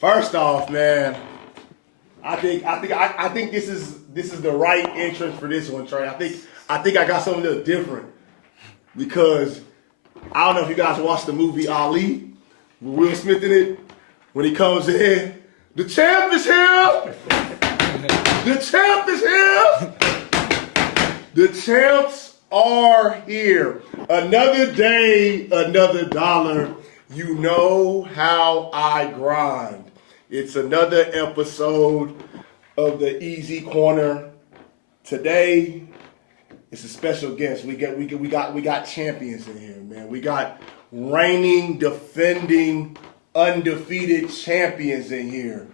First off, man, I think this is the right entrance for this one, Trey. I think I got something a little different because I don't know if you guys watched the movie Ali with Will Smith in it. When he comes in, the champ is here. The champ is here. The champs are here. Another day, another dollar. You know how I grind. It's another episode of the Eazy Corner. Today, it's a special guest. We got champions in here, man. We got reigning, defending, undefeated champions in here.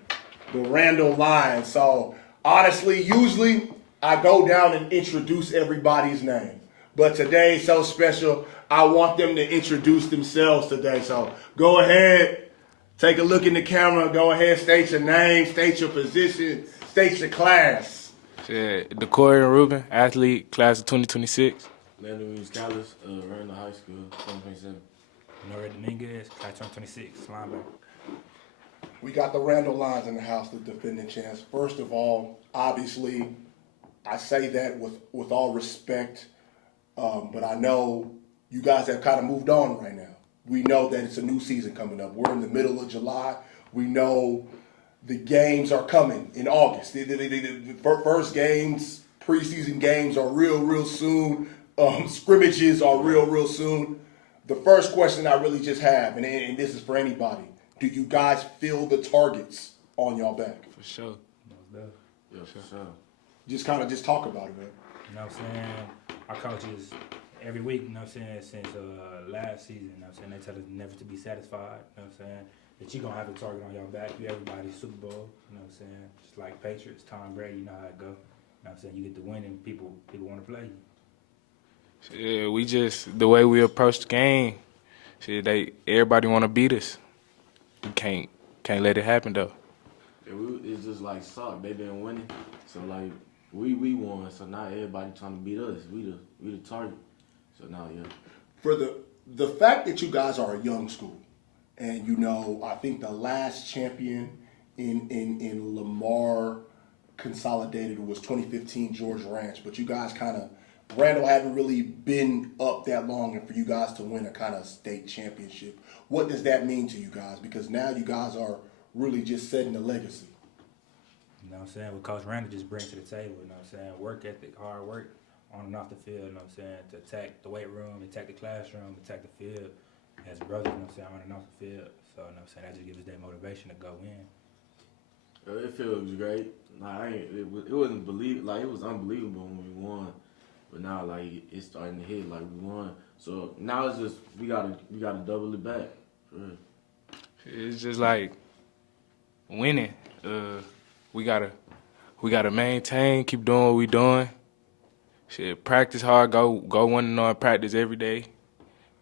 The Randle Lions. So honestly, usually I go down and introduce everybody's name. But today is so special, I want them to introduce themselves today. So go ahead, take a look in the camera. Go ahead, state your name, state your position, state your class. Yeah, Decorian Rubin, athlete, class of 2026. Landon Williams-Callas, Randall High School, 2027. Noriel Dominguez, class 2026, linebacker. We got the Randle Lions in the house, the defending champs. First of all, obviously, I say that with all respect, but I know you guys have kind of moved on right now. We know that it's a new season coming up. We're in the middle of July. We know the games are coming in August. The first games, preseason games are real soon. Scrimmages are real soon. The first question I really just have, and this is for anybody, do you guys feel the targets on y'all back? For sure. Yeah, for sure. Just talk about it, man. You know what I'm saying? Our coaches, every week, you know what I'm saying, since last season, you know what I'm saying, they tell us never to be satisfied, you know what I'm saying, that you're going to have a target on your back. You everybody's Super Bowl, you know what I'm saying, just like Patriots, Tom Brady, you know how it go. You know what I'm saying, you get to win and people want to play you. Yeah, we just, the way we approach the game, everybody want to beat us. We can't let it happen, though. Yeah, it's just like suck. They been winning, so like we won. So now everybody trying to beat us. We the target. So now For the fact that you guys are a young school, and you know, I think the last champion in Lamar Consolidated was 2015 George Ranch, but you guys Randall haven't really been up that long, and for you guys to win a kind of state championship, what does that mean to you guys? Because now you guys are really just setting a legacy. You know what I'm saying? What Coach Randall just brings to the table, you know what I'm saying? Work ethic, hard work on and off the field, you know what I'm saying? To attack the weight room, attack the classroom, attack the field. As brothers, you know what I'm saying, on and off the field. So, you know what I'm saying, that just gives us that motivation to go in. it feels great. Like it wasn't it was unbelievable when we won. But now, like, it's starting to hit, like, we won. So now it's just, we gotta double it back. Right. It's just like winning. We gotta maintain, keep doing what we doing. Shit, practice hard, go 1-0 practice every day,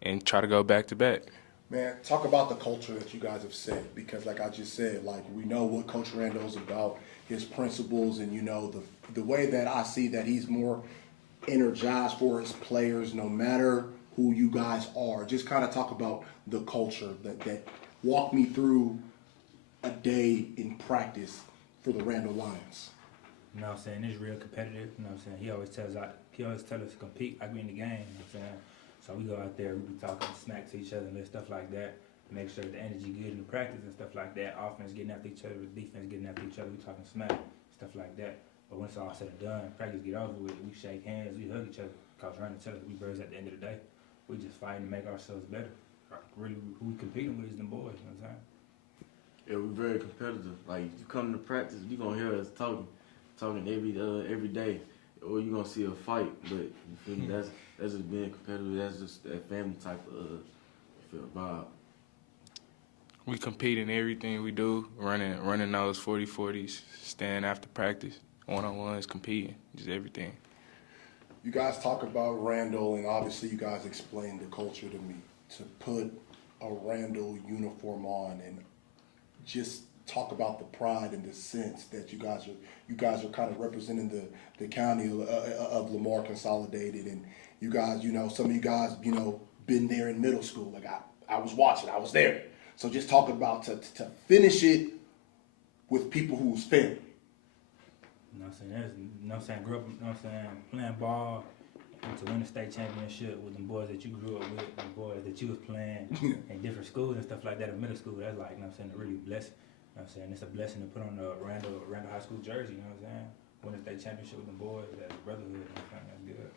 and try to go back to back. Man, talk about the culture that you guys have set, because like I just said, like, we know what Coach Randall's about, his principles, and you know the way that I see that he's more energized for his players, no matter who you guys are. Just kind of talk about the culture that walk me through a day in practice for the Randle Lions. You know what I'm saying? It's real competitive. You know what I'm saying? He always tells us to compete like we in the game. You know what I'm saying? So we go out there, we be talking smack to each other and stuff like that. Make sure the energy good in the practice and stuff like that. Offense getting after each other, defense getting after each other. We talking smack, stuff like that. But once all said and done, practice get over with, we shake hands, we hug each other. Coach Randall tells us we birds at the end of the day. We just fighting to make ourselves better. Really, who we competing with is them boys, you know what I'm saying? Yeah, we're very competitive. Like, you come to practice, you gonna hear us talking every day, or you gonna see a fight. But you feel me? That's just being competitive. That's just that family type of vibe. We compete in everything we do, running those 40-40s, staying after practice, one-on-ones, competing, just everything. You guys talk about Randall, and obviously you guys explained the culture to me. To put a Randall uniform on and just talk about the pride and the sense that you guys are kind of representing the county of Lamar Consolidated, and you guys, you know, some of you guys, you know, been there in middle school. Like I was watching, I was there. So just talking about to finish it with people who's family? You know what I'm saying? You know what I'm saying? Grew up, you know what I'm saying, playing ball and to win the state championship with the boys that you grew up with, the boys that you was playing in different schools and stuff like that in middle school. That's like, you know what I'm saying, a really blessing. You know what I'm saying? It's a blessing to put on the Randall High School jersey, you know what I'm saying? Win the state championship with the boys, that's brotherhood, you know what I'm saying? That's good.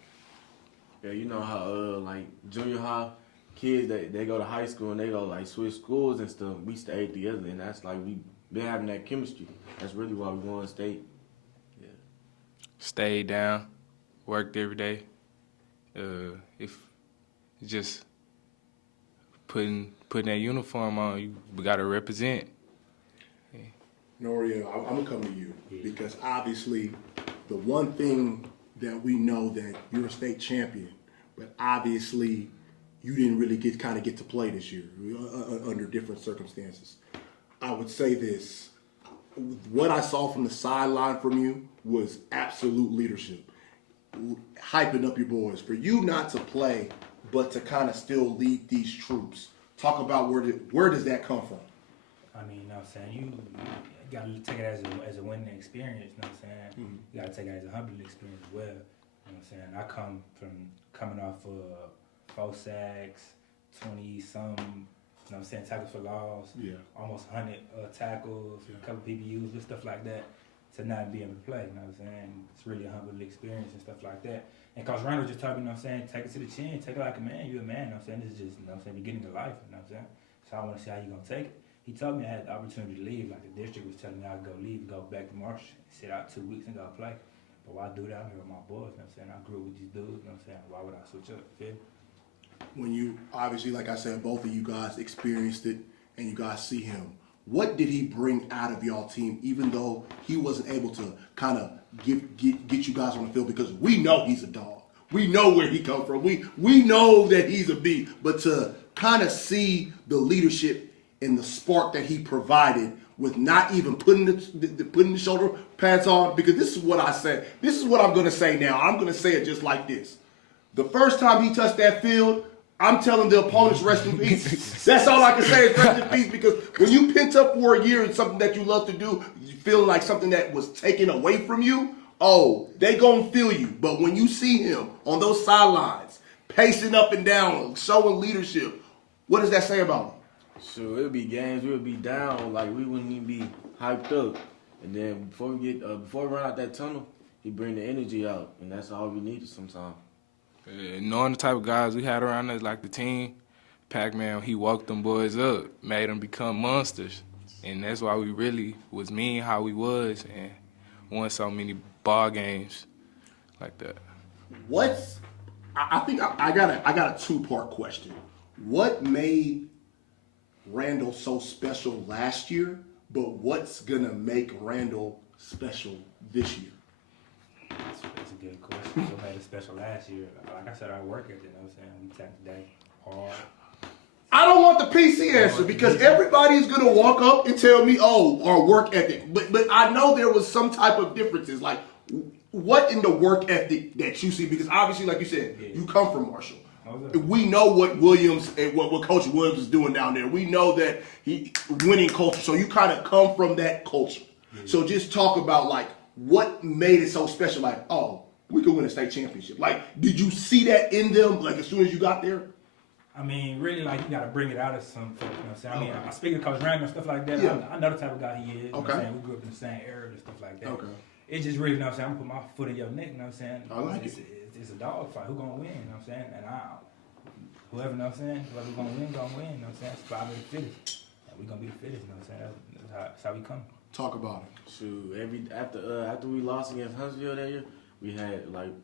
Yeah, you know how like junior high kids they go to high school and they go like switch schools and stuff. We stayed together and that's like we been having that chemistry. That's really why we won state. Yeah. Stayed down, worked every day. If just putting that uniform on, you gotta represent. Noriel, I'm gonna come to you because obviously the one thing that we know that you're a state champion, but obviously you didn't really get to play this year under different circumstances. I would say this: what I saw from the sideline from you was absolute leadership, hyping up your boys. For you not to play, but to kind of still lead these troops. Talk about where does that come from? I mean, you know what I'm saying? You gotta take it as a winning experience, you know what I'm saying? Mm-hmm. You gotta take it as a humbling experience as well. You know what I'm saying? I come from coming off of 4 sacks, 20-some, you know what I'm saying, tackles for loss, almost 100 tackles, a couple PBUs, and stuff like that, to not be able to play, you know what I'm saying? It's really a humbling experience and stuff like that. And Coach Randall just told me, you know what I'm saying, take it to the chin, take it like a man, you a man, you know what I'm saying? This is just, you know what I'm saying, beginning of life, you know what I'm saying? So I want to see how you gonna take it. He told me I had the opportunity to leave, like the district was telling me I could go leave, go back to Marshall, sit out 2 weeks and go play. But why do that? I'm here with my boys, you know what I'm saying? I grew up with these dudes, you know what I'm saying? Why would I switch up? Feel? When you, obviously, like I said, both of you guys experienced it and you guys see him, what did he bring out of y'all team, even though he wasn't able to kind of get you guys on the field? Because we know he's a dog. We know where he come from. We know that he's a B. But to kind of see the leadership and the spark that he provided with not even putting the shoulder pads on, because this is what I said. This is what I'm going to say now. I'm going to say it just like this. The first time he touched that field, I'm telling the opponents rest in peace. That's all I can say is rest in peace, because when you pent up for a year and something that you love to do, you feel like something that was taken away from you, oh, they gonna feel you. But when you see him on those sidelines, pacing up and down, showing leadership, what does that say about him? Sure, it'll be games, we'll be down, like we wouldn't even be hyped up. And then before we run out that tunnel, he bring the energy out, and that's all we needed sometimes. Knowing the type of guys we had around us, like the team, Pac-Man, he woke them boys up, made them become monsters. And that's why we really was mean how we was and won so many ball games like that. I think I got a 2-part question. What made Randall so special last year, but what's gonna make Randall special this year? That's a good question. What made it special last year? Like I said, our work ethic, you know what I'm saying? We take the day hard. I don't want the PC answer because everybody's gonna walk up and tell me, "Oh, our work ethic." But I know there was some type of differences. Like, what in the work ethic that you see? Because obviously, like you said, you come from Marshall. We know what Williams and what Coach Williams is doing down there. We know that he winning culture. So you kind of come from that culture. So just talk about like what made it so special. Like, oh, we could win a state championship. Like, did you see that in them? Like as soon as you got there? I mean, really, like, you got to bring it out of some folks, you know what I'm saying? I mean, I speak to Coach Randall and stuff like that. Yeah. I know the type of guy he is, you know what I'm Okay. saying? We grew up in the same era and stuff like that. Okay. It just really, you know what I'm saying? I'm going to put my foot in your neck, you know what I'm saying? I like it. It's a dog fight. Who going to win, you know what I'm saying? And whoever, you know what I'm saying? Whoever going to win, you know what I'm saying? Survive the fittest. And we going to be the fittest, you know what I'm saying? That's how we come. Talk about it. Shoot, after we lost against Huntsville that year, we had like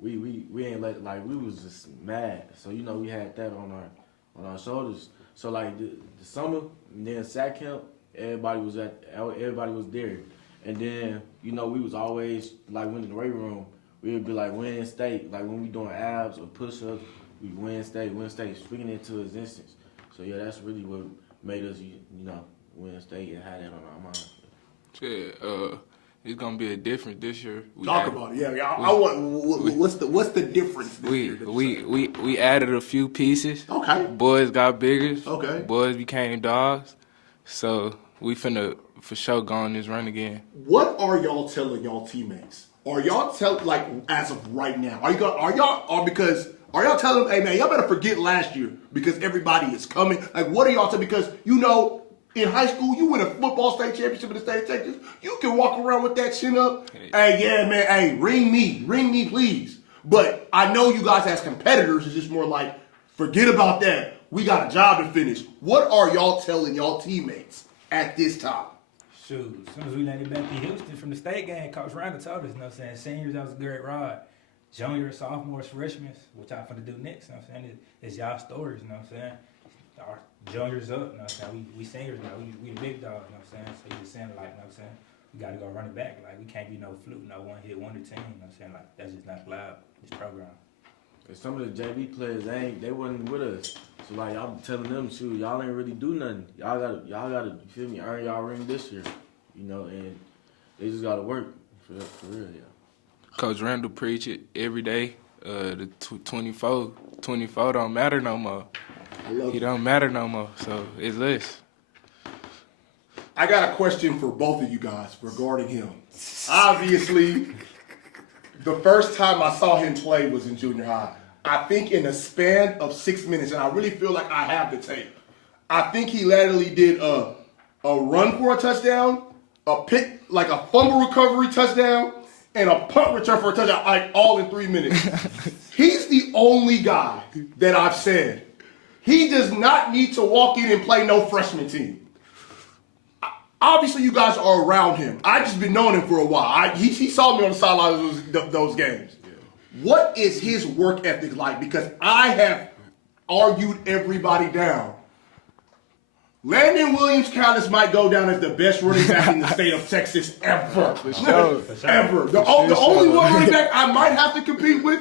we ain't let, like we was just mad. So you know we had that on our shoulders. So like the summer, and then sack camp, everybody was there, and then you know we was always like when in the weight room, we would be like win state, like when we doing abs or push-ups, we win state, speaking into existence. So yeah, that's really what made us you know win state and had that on our mind. Yeah, it's gonna be a different this year. Talk about it. Yeah. I want. What's the difference? This year that you say? We added a few pieces. Okay. Boys got bigger. Okay. Boys became dogs. So we finna for sure go on this run again. What are y'all telling y'all teammates? Are y'all like as of right now? Are y'all telling them, hey man, y'all better forget last year because everybody is coming? Like, what are y'all telling? Because in high school, you win a football state championship in the state of Texas. You can walk around with that chin up. Hey, yeah, man. Hey, ring me, please. But I know you guys as competitors is just more like, forget about that. We got a job to finish. What are y'all telling y'all teammates at this time? Shoot, as soon as we landed back in Houston from the state game, Coach Randall told us, you know what I'm saying, seniors, that was a great ride. Juniors, sophomores, freshmen, what y'all finna do next, you know what I'm saying, is y'all stories, you know what I'm saying. Our juniors up, you know what I'm saying, we seniors now, we the big dog, you know what I'm saying, so you just saying like, you know what I'm saying, we gotta go run it back, like, we can't be no fluke, no one-hit wonder team, you know what I'm saying, like, that's just not allowed, this program. Cause some of the JV players, they wasn't with us. So like I'm telling them, shoot, y'all ain't really do nothing. Y'all gotta, you feel me, earn y'all ring this year, and they just gotta work for real, yeah. Coach Randall preach it every day. The 24 don't matter no more. He don't matter no more, so it's less. I got a question for both of you guys regarding him. Obviously, the first time I saw him play was in junior high. I think in a span of 6 minutes, and I really feel like I have the tape. I think he literally did a run for a touchdown, a pick, like a fumble recovery touchdown, and a punt return for a touchdown, like all in 3 minutes. He's the only guy that I've said, he does not need to walk in and play no freshman team. Obviously, you guys are around him. I just been knowing him for a while. He saw me on the sidelines of those games. Yeah. What is his work ethic like? Because I have argued everybody down. Landon Williams-Callas might go down as the best running back in the state of Texas ever. For sure. Ever. The only one running back I might have to compete with,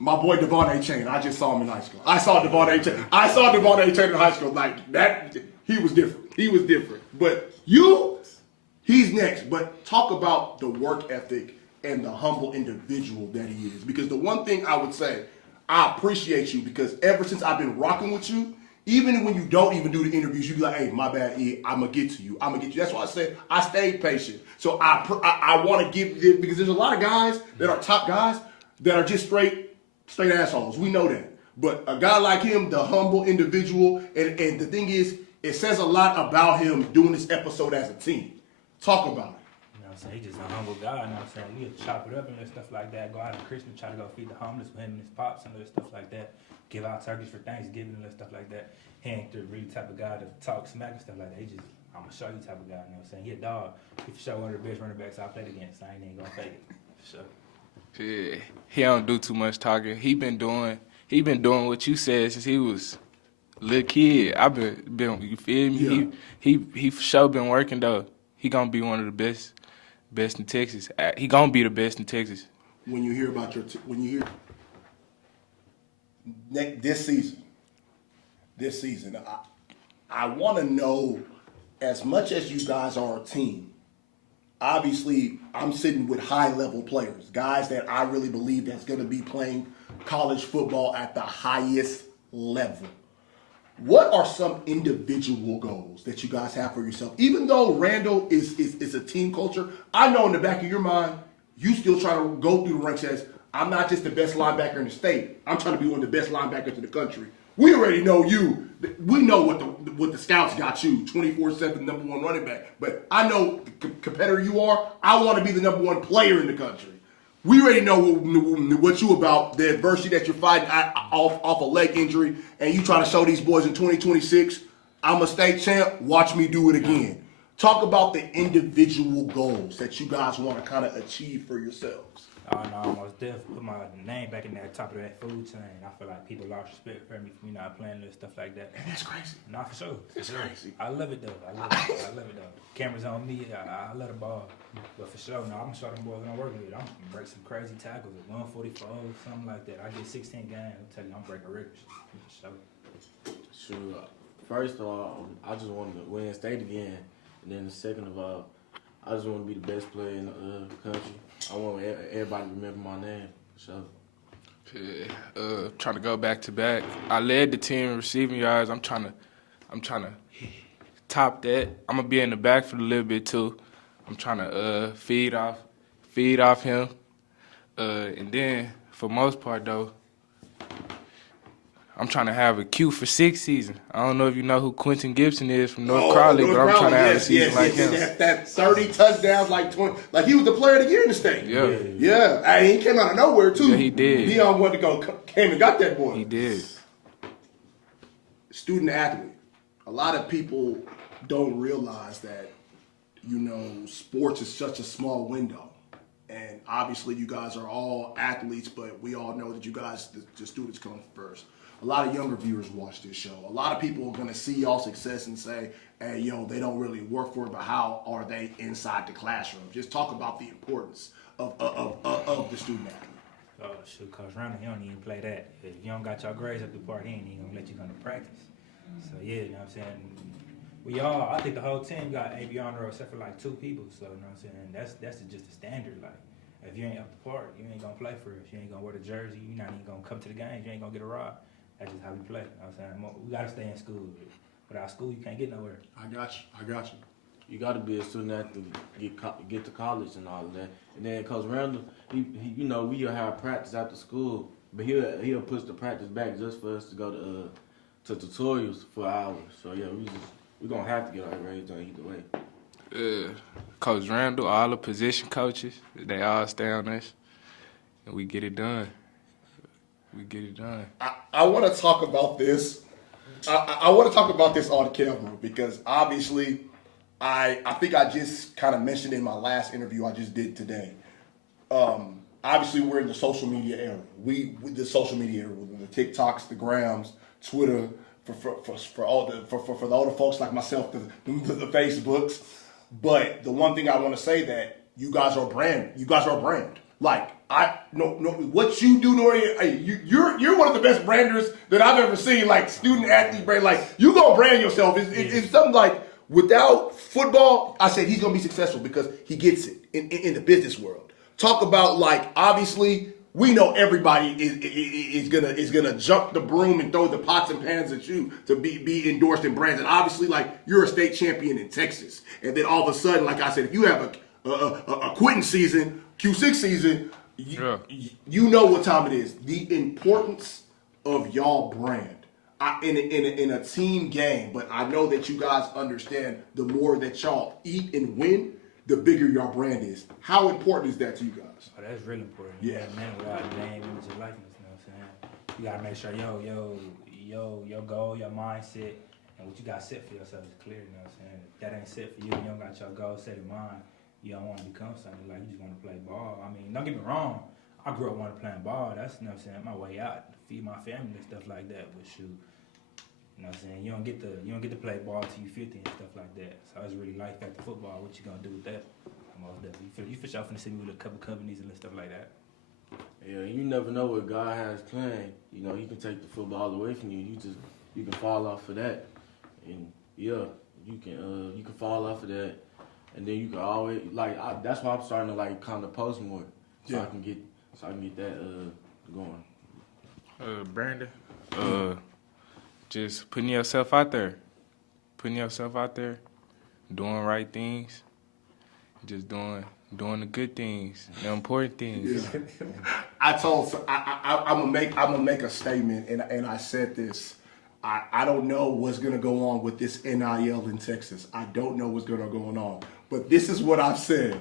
my boy Devon A. Chain. I just saw him in high school. I saw Devon A. Chain in high school. Like that, he was different. But he's next. But talk about the work ethic and the humble individual that he is. Because the one thing I would say, I appreciate you because ever since I've been rocking with you, even when you don't even do the interviews, you be like, hey, my bad, E, I'm going to get to you. That's why I said I stayed patient. So I want to give it, because there's a lot of guys that are top guys that are just straight assholes. We know that. But a guy like him, the humble individual, and the thing is, it says a lot about him doing this episode as a team. Talk about it. You know what I'm saying? He's just a humble guy, you know what I'm saying? He'll chop it up and stuff like that, go out on Christmas, try to go feed the homeless with him and his pops and stuff like that. Give out turkeys for Thanksgiving and stuff like that. He ain't the really type of guy to talk smack and stuff like that. He just, I'm going to show you type of guy, you know what I'm saying? He a dog. He for sure one of the best running backs I played against. I ain't even going to fake it. For sure. Yeah, he don't do too much talking. He been doing what you said since he was a little kid. I've been you feel me? Yeah. He for sure been working though. He gonna be one of the best in Texas. He gonna be the best in Texas. When you hear about this season, I want to know, as much as you guys are a team, obviously I'm sitting with high-level players, guys that I really believe that's going to be playing college football at the highest level. What are some individual goals that you guys have for yourself? Even though Randall is a team culture, I know in the back of your mind, you still try to go through the ranks as, I'm not just the best linebacker in the state. I'm trying to be one of the best linebackers in the country. We already know you. We know what the scouts got you, 24/7 number one running back. But I know the competitor you are. I want to be the number one player in the country. We already know what you about, the adversity that you're fighting off a leg injury, and you try to show these boys in 2026, I'm a state champ, watch me do it again. Talk about the individual goals that you guys want to kind of achieve for yourselves. Oh, no, I almost definitely put my name back in that top of that food chain. I feel like people lost respect for me not playing this stuff like that. And that's crazy. Not for sure. It's crazy. I love it though. I love it though. Cameras on me. I love the ball. But for sure, no, I'm gonna show them boys when I'm working with. I'm gonna break some crazy tackles at 144, something like that. I get 16 games. I'm telling you, I'm breaking records. For sure. Sure. First of all, I just wanted to win state again, and then the second of all, I just want to be the best player in the country. I want everybody to remember my name. So, trying to go back to back. I led the team in receiving yards. I'm trying to top that. I'm gonna be in the backfield a little bit too. I'm trying to feed off him. And then for most part though, I'm trying to have a Q for 6th season. I don't know if you know who Quentin Gibson is from North Crowley, but I'm trying to have a season like him. That 30 touchdowns, like 20, like he was the player of the year in the state. Yeah. And he came out of nowhere too. Yeah, he did. Deion wanted to came and got that boy. He did. Student athlete. A lot of people don't realize that, sports is such a small window. And obviously you guys are all athletes, but we all know that you guys, the students come first. A lot of younger viewers watch this show. A lot of people are going to see y'all success and say, hey, they don't really work for it, but how are they inside the classroom? Just talk about the importance of the student athlete. Oh, shoot, Coach Randall, he don't even play that. If you don't got your grades up to part, he ain't even going to let you come to practice. So, yeah, you know what I'm saying? I think the whole team got AB on the road except for like 2 people. So, you know what I'm saying? That's just the standard. Like, if you ain't up to part, you ain't going to play for us. You ain't going to wear the jersey. You're not even going to come to the games. You ain't going to get a ride. That's just how we play. You know what I'm saying? We got to stay in school. Without school, you can't get nowhere. I got you. You got to be a student athlete to get to college and all of that. And then Coach Randall, he we'll have practice after school, but he'll push the practice back just for us to go to tutorials for hours. So yeah, we're gonna have to get our grades done either way. Coach Randall, all the position coaches, they all stay on us, and we get it done. I want to talk about this. I want to talk about this on camera because obviously, I think I just kind of mentioned in my last interview I just did today. Obviously, we're in the social media era. The social media era, the TikToks, the Grams, Twitter, for all the folks like myself, the Facebooks. But the one thing I want to say that you guys are a brand. You guys are a brand. Like what you do, Noriel, hey, you're one of the best branders that I've ever seen. Like student athlete brand. Like you gonna brand yourself. It's something like without football, I said he's gonna be successful because he gets it in the business world. Talk about like obviously we know everybody is gonna jump the broom and throw the pots and pans at you to be endorsed in brands. And obviously like you're a state champion in Texas, and then all of a sudden, like I said, if you have a quitting season, Q6 season, you know what time it is. The importance of y'all brand in a team game, but I know that you guys understand the more that y'all eat and win, the bigger your brand is. How important is that to you guys? Oh, that's really important. Yeah. Man, without name, image, and likeness, you know what I'm saying? You gotta make sure your goal, your mindset, and what you got set for yourself is clear, you know what I'm saying? If that ain't set for you, you don't got your goal set in mind, you don't want to become something, like you just want to play ball. I mean, don't get me wrong, I grew up wanting to play ball, that's, you know what I'm saying, my way out, to feed my family and stuff like that, but shoot, you know what I'm saying, you don't get to play ball till you 50 and stuff like that. So it's really life after football, what you gonna do with that? You for sure finna see me with a couple companies and stuff like that. Yeah, you never know what God has planned. You know, He can take the football away from you. You can fall off of that, and yeah, you can fall off of that, and then you can always that's why I'm starting to like kind of post more, so I can get that going. Brandon, just putting yourself out there, doing right things, just doing the good things, the important things. Yeah. I'm gonna make a statement, and I said this. I don't know what's gonna go on with this NIL in Texas. I don't know what's gonna go on, but this is what I've said.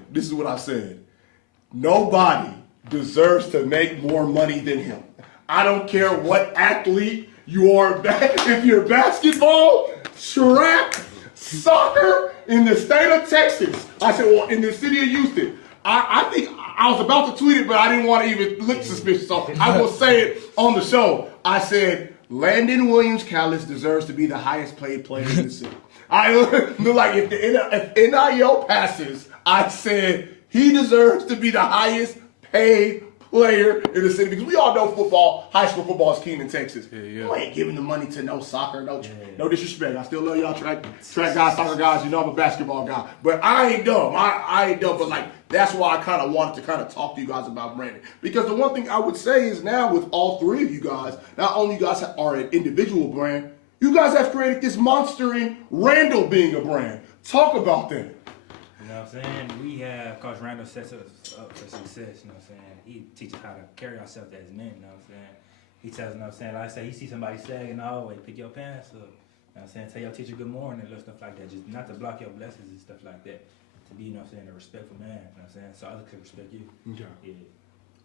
Nobody deserves to make more money than him. I don't care what athlete you are. If you're basketball, track, soccer in the state of Texas. I said, well, in the city of Houston. I think I was about to tweet it, but I didn't want to even look suspicious. So I will say it on the show. I said, Landon Williams-Callas deserves to be the highest paid player in the city. I look like if NIL passes, I said he deserves to be the highest paid player in the city, because we all know football, high school football is king in Texas. Yeah. You ain't giving the money to no soccer, no disrespect. I still love y'all track guys, soccer guys. You know I'm a basketball guy, but I ain't dumb. I ain't dumb, but like that's why I kind of wanted to kind of talk to you guys about branding, because the one thing I would say is now with all three of you guys, not only you guys are an individual brand, You guys have created this monster in Randall being a brand. Talk about that. You know what I'm saying? We have Coach Randall sets us up for success, you know what I'm saying? He teaches how to carry ourselves as men, you know what I'm saying? He tells us, you know what I'm saying? Like I say, he sees somebody sagging in the hallway, pick your pants up. You know what I'm saying? Tell your teacher good morning, little stuff like that. Just not to block your blessings and stuff like that. To be, you know what I'm saying, a respectful man, you know what I'm saying? So others can respect you. Okay. Yeah.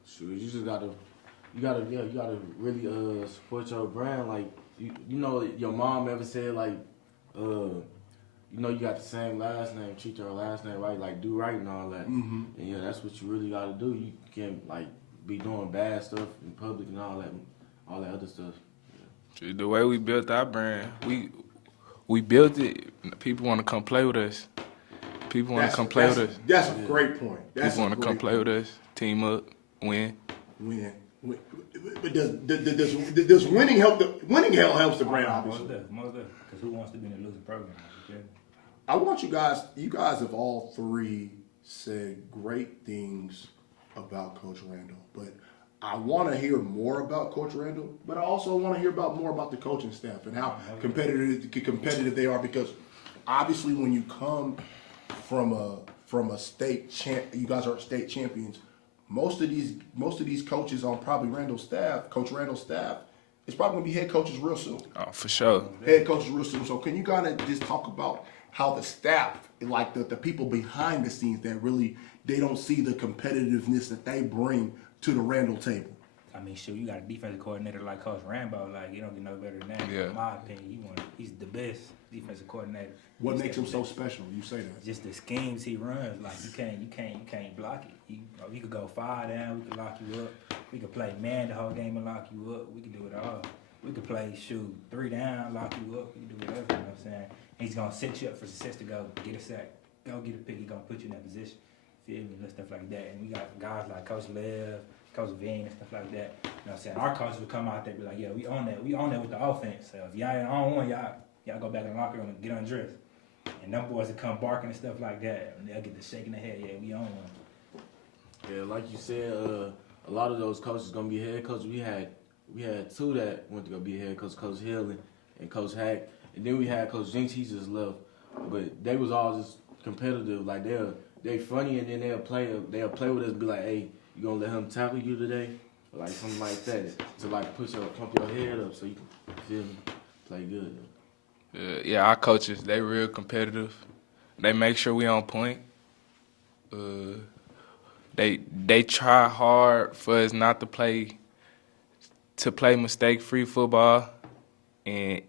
Shoot, you just gotta really support your brand. Like you know, your mom ever said like, you know, you got the same last name, treat your last name right, like do right and all that. Mm-hmm. And yeah, that's what you really gotta do. You can't like be doing bad stuff in public and all that other stuff. Yeah. The way we built our brand, we built it. People want to come play with us. People want to come play with us. That's a great point. People want to come play with us. Team up, win. Win. But does winning help? Winning helps the brand, obviously. Most of. Because who wants to be in a losing program? Okay? I want you guys have all three said great things about Coach Randall, but I want to hear more about Coach Randall, but I also want to hear more about the coaching staff and how competitive they are, because obviously when you come from a state champ, you guys are state champions. Most of these coaches on probably Randall's staff, Coach Randall's staff, is probably gonna be head coaches real soon. Oh, for sure. Head coaches real soon. So can you kind of just talk about how the staff, like the people behind the scenes, that really they don't see the competitiveness that they bring to the Randall table? I mean, shoot, you got a defensive coordinator like Coach Rambo. Like, you don't get no better than that. Yeah. In my opinion, he's the best defensive coordinator. What makes him so special? You say that. Just the schemes he runs. Like, you can't block it. We could go 5 down. We could lock you up. We could play man the whole game and lock you up. We could do it all. We could play 3 down, lock you up. We could do whatever. You know what I'm saying? He's gonna set you up for success to go get a sack, go get a pick. He's gonna put you in that position. Feel me? And stuff like that. And we got guys like Coach Lev, Coach Veen, and stuff like that. You know what I'm saying? Our coaches would come out there and be like, yeah, we own that. We own that with the offense. So if y'all ain't on one, y'all go back in the locker room and get undressed. And them boys would come barking and stuff like that. And they'll get the shaking the head. Yeah, we own one. Yeah, like you said, a lot of those coaches gonna be head coaches. We had 2 that went to go be head coach, Coach Hill and Coach Hack, and then we had Coach Jinx. He just left, but they was all just competitive. Like they funny, and then they'll play with us and be like, hey, you gonna let him tackle you today, or like something like that, to like pump your head up so you can feel me, play good. Yeah, our coaches, they real competitive. They make sure we on point. They try hard for us not to play mistake-free football, and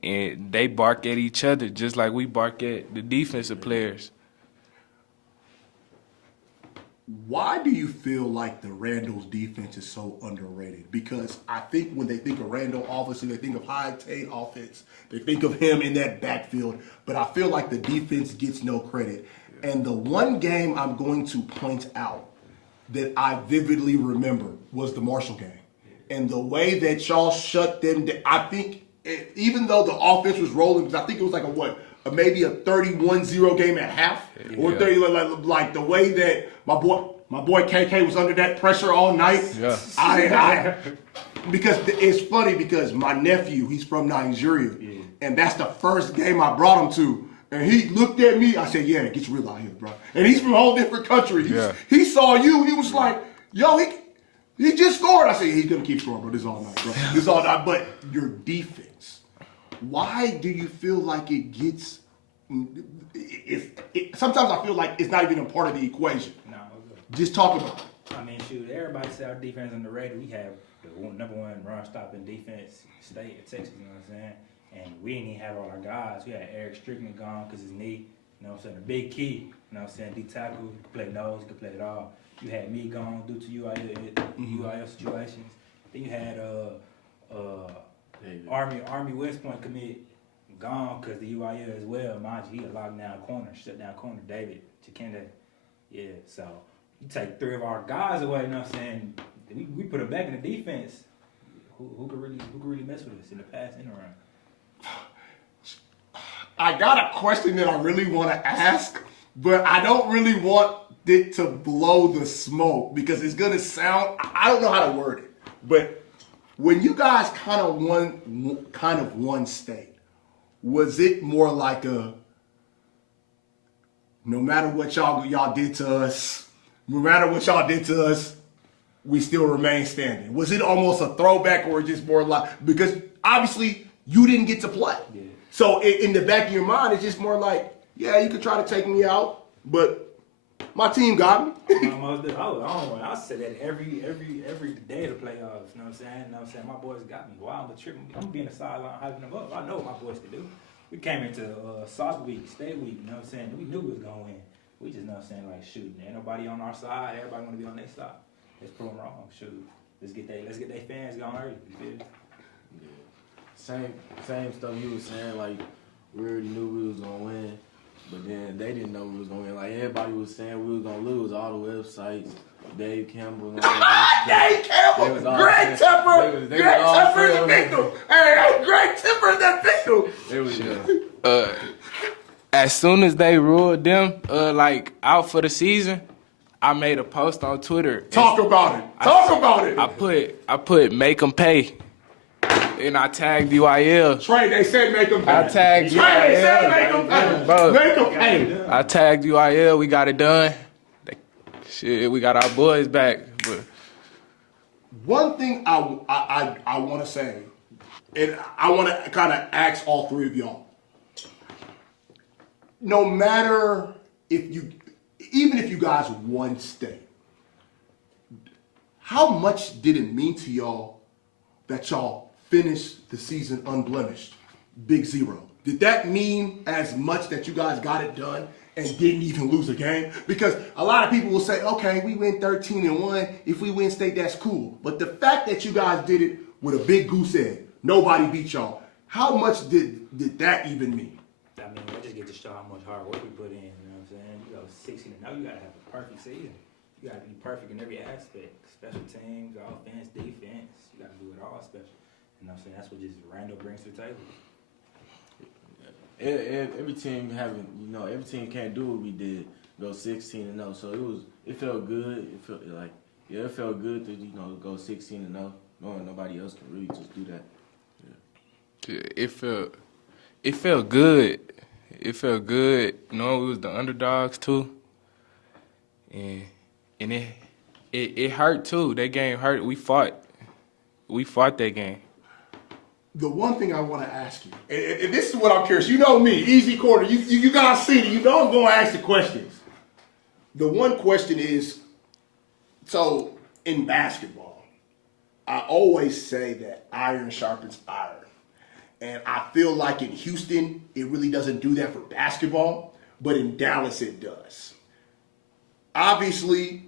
they bark at each other just like we bark at the defensive players. Why do you feel like the Randall's defense is so underrated? Because I think when they think of Randall, obviously they think of high Tate offense. They think of him in that backfield. But I feel like the defense gets no credit. And the one game I'm going to point out that I vividly remember was the Marshall game. And the way that y'all shut them down, I think, even though the offense was rolling, because I think it was like maybe a 31-0 game at half, or 30, like the way that my boy KK was under that pressure all night. Yeah. I because it's funny because my nephew, he's from Nigeria, and that's the first game I brought him to. And he looked at me. I said, "Yeah, it gets real out here, bro." And he's from a whole different country. He saw you. He was like, "Yo, he just scored." I said, "He's gonna keep scoring, bro. This all night, bro. This all night." But your defense, why do you feel like it gets? Sometimes I feel like it's not even a part of the equation. No, Just talk about it. I mean, shoot, everybody say our defense underrated. We have the number 1 run-stopping defense state in Texas, you know what I'm saying? And we didn't even have all our guys. We had Eric Strickland gone because his knee, you know what I'm saying? The big key, you know what I'm saying? D-tackle, he could play nose, he could play it all. You had me gone due to UIL situations. Then you had Army West Point commit gone because the UIL as well. Mind you, he a lockdown corner, shut down corner, David Chikende. Yeah, so you take 3 of our guys away, you know what I'm saying? We put them back in the defense. Who could really mess with us in the pass and the run? I got a question that I really want to ask, but I don't really want it to blow the smoke because it's going to sound, I don't know how to word it, but when you guys kind of won state, was it more like a no matter what y'all did to us, we still remain standing? Was it almost a throwback or just more like, because obviously you didn't get to play. Yeah. So in the back of your mind, it's just more like, yeah, you could try to take me out, but my team got me. I said that every day of the playoffs. You know what I'm saying? You know what I'm saying? My boys got me. Why I'm a trip? I'm being a sideline hyping them up. I know what my boys can do. We came into soft week, stay week. You know what I'm saying? We knew we was gonna win. We just know what I'm saying, like, shoot, ain't nobody on our side. Everybody want to be on their side. Let's prove them wrong. Shoot, let's get their fans going early. You feel me? Yeah. Same stuff you was saying. Like, we already knew we was gonna win, but then they didn't know we was gonna win. Like, everybody was saying we was gonna lose. All the websites, Dave Campbell. And all Dave Campbell, Greg Tepper is the victim. Hey, Greg Tepper is that victim. It was As soon as they ruled them like out for the season, I made a post on Twitter. Talk about it. I put make them pay, and I tagged UIL. Trey, they said make them pay. I tagged UIL. Trey, they said make them pay. Bro, Make them pay. I tagged UIL. We got it done. Shit, we got our boys back. But one thing I want to say, and I want to kind of ask all three of y'all. No matter even if you guys won state, how much did it mean to y'all that y'all finished the season unblemished? Big 0. Did that mean as much that you guys got it done and didn't even lose a game? Because a lot of people will say, okay, we win 13-1. If we win state, that's cool. But the fact that you guys did it with a big goose egg, nobody beat y'all, how much did that even mean? I mean, I just get to show how much hard work we put in. You know what I'm saying? You go 16 and now you gotta have a perfect season. You gotta be perfect in every aspect. Special teams, offense, defense. You gotta do it all special. You know what I'm saying? That's what just Randall brings to the table. every team every team can't do what we did, go 16-0. So it felt good. It felt good to go 16-0, knowing nobody else can really just do that. it felt good. It felt good knowing we was the underdogs too, and it hurt too. That game hurt. We fought that game. The one thing I want to ask you, and this is what I'm curious. You know me, easy corner. You guys see it. You know I'm going to ask the questions. The one question is, so in basketball, I always say that iron sharpens iron. And I feel like in Houston, it really doesn't do that for basketball, but in Dallas it does. Obviously,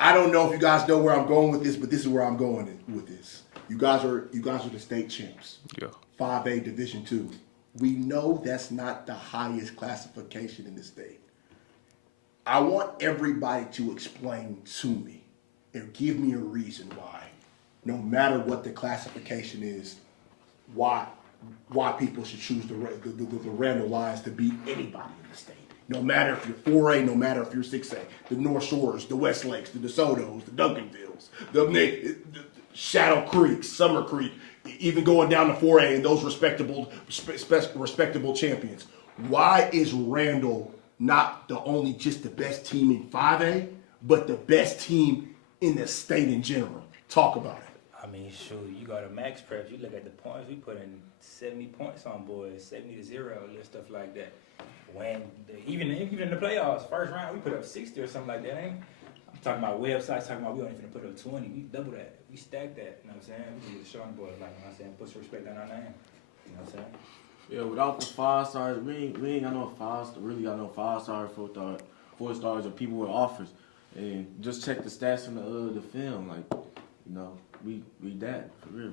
I don't know if you guys know where I'm going with this, but this is where I'm going with this. You guys are the state champs. Yeah. 5A Division II. We know that's not the highest classification in the state. I want everybody to explain to me and give me a reason why, no matter what the classification is, why people should choose the Randle Lions to beat anybody in the state. No matter if you're 4A, no matter if you're 6A, the North Shores, the West Lakes, the DeSotos, the Duncanvilles, the Shadow Creek, Summer Creek, even going down to 4A and those respectable champions. Why is Randall not just the best team in 5A, but the best team in the state in general? Talk about it. I mean, shoot, you go to Max Prep, you look at the points, we put in 70 points on boys, 70-0, and stuff like that. Even in the playoffs, first round, we put up 60 or something like that, ain't we? I'm talking about websites, talking about we only finna put up 20. We double that. We stack that, you know what I'm saying? We get the showing boys, like, you know what I'm saying? Put some respect on our name, you know what I'm saying? Yeah, without the 5 stars, we ain't got no 5 stars, 4 stars, or people with offers. And just check the stats from the film, like, we that, for real.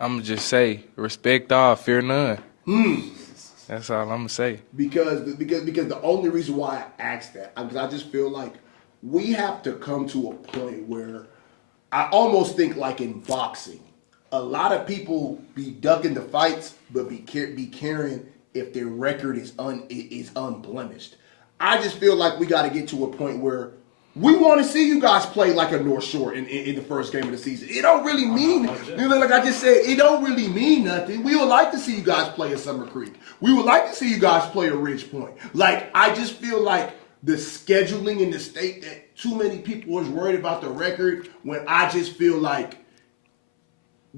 I'ma just say, respect all, fear none. That's all I'ma say. Because the only reason why I asked that, because I just feel like we have to come to a point where I almost think like in boxing, a lot of people be ducking the fights, but be caring if their record is unblemished. I just feel like we got to get to a point where We want to see you guys play like a North Shore in the first game of the season. It don't really mean, like I just said, it don't really mean nothing. We would like to see you guys play a Summer Creek. We would like to see you guys play a Ridge Point. Like, I just feel like the scheduling in the state that too many people is worried about the record when I just feel like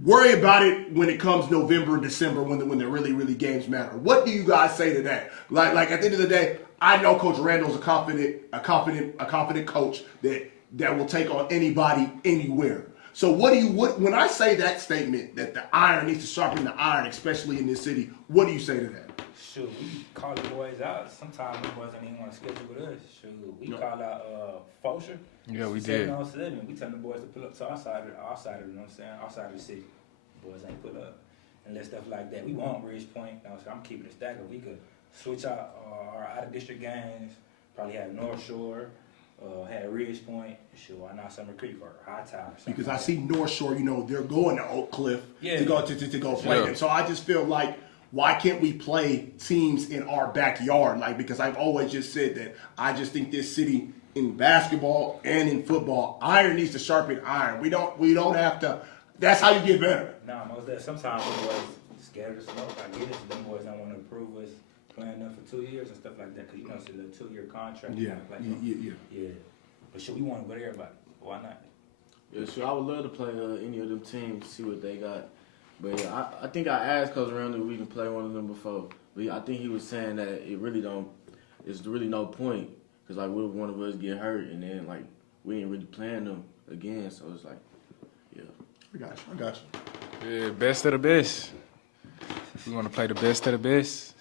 worry about it when it comes November and December when the really games matter. What do you guys say to that? Like at the end of the day, I know Coach Randall's a confident coach that will take on anybody anywhere. So when I say that statement that the iron needs to sharpen the iron, especially in this city, what do you say to that? Shoot, we call the boys out. Sometimes the boys don't even want to schedule with us. Shoot, we call out Fosher. Yeah, we 7-on-7. We tell the boys to pull up to our side, you know what I'm saying, our side of the city. Boys ain't pull up and let stuff like that. We want Ridge Point. You know, so I'm keeping it stacked. We could switch out our out of district games. Probably have North Shore, had Ridge Point. Sure, why not Summer Creek or High Tower? Because I see North Shore, they're going to Oak Cliff to go play them. So I just feel like, why can't we play teams in our backyard? Like, because I've always just said that I just think this city in basketball and in football, iron needs to sharpen iron. We don't have to. That's how you get better. Nah, most of that. Sometimes the boys scared of smoke. I get it. Them boys don't want to approve us playing them for 2 years and stuff like that. Cause it's a 2-year contract. Yeah. But should we want to go to everybody? Why not? Yeah, sure. I would love to play any of them teams, see what they got. But yeah, I think I asked Coach Randall if we can play one of them before. But yeah, I think he was saying that it's really no point. Because, like, what if one of us get hurt and then, like, we ain't really playing them again. So it's like, yeah. I got you. Yeah, best of the best. We want to play the best of the best.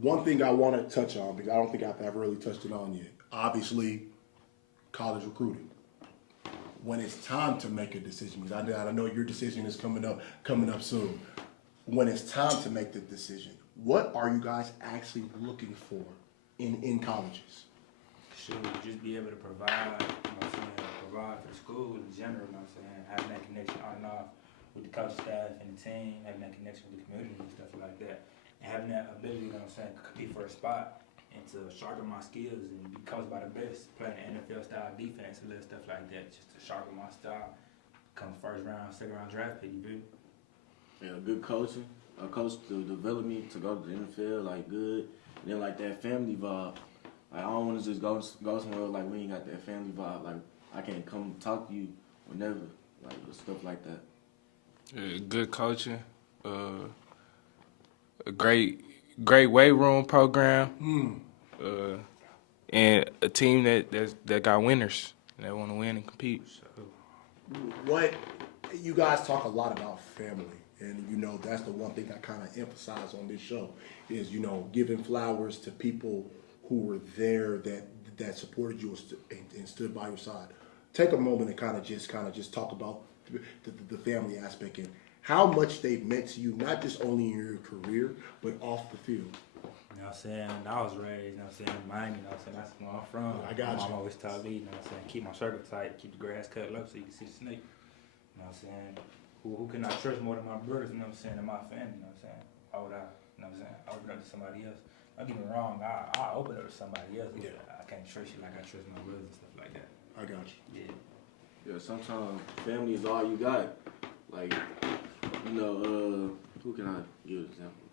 One thing I want to touch on, because I don't think I've ever really touched it on yet. Obviously, college recruiting. When it's time to make a decision, because I know your decision is coming up soon. When it's time to make the decision, what are you guys actually looking for in colleges? Should just be able to provide, provide for the school in general, having that connection on and off with the coaching staff and the team, having that connection with the community and stuff like that, and having that ability, to compete for a spot and to sharpen my skills and be coached by the best, playing NFL style defense and little stuff like that, just to sharpen my style, come first round, second round draft pick, you feel? Yeah, good coaching. A coach to develop me to go to the NFL, like, good. And then, like, that family vibe. Like, I don't want to just go somewhere like we ain't got that family vibe. Like, I can't come talk to you whenever, like, stuff like that. Yeah, good coaching, a great weight room program, and a team that got winners that want to win and compete. So. What you guys talk a lot about family, and that's the one thing I kind of emphasize on this show is giving flowers to people who were there that supported you and stood by your side. Take a moment and kind of just talk about the family aspect and how much they've meant to you, not just only in your career but off the field. You know what I'm saying? I was raised, in Miami, that's where I'm from. I got you. My mom always taught me, keep my circle tight, keep the grass cut low so you can see the snake. You know what I'm saying? Who can I trust more than my brothers, and my family, Why would I, open up to somebody else? Don't get me wrong, I open up to somebody else, but I can't trust you like I trust my brothers and stuff like that. I got you. Yeah. Yeah, sometimes family is all you got. Like, who can I give an example?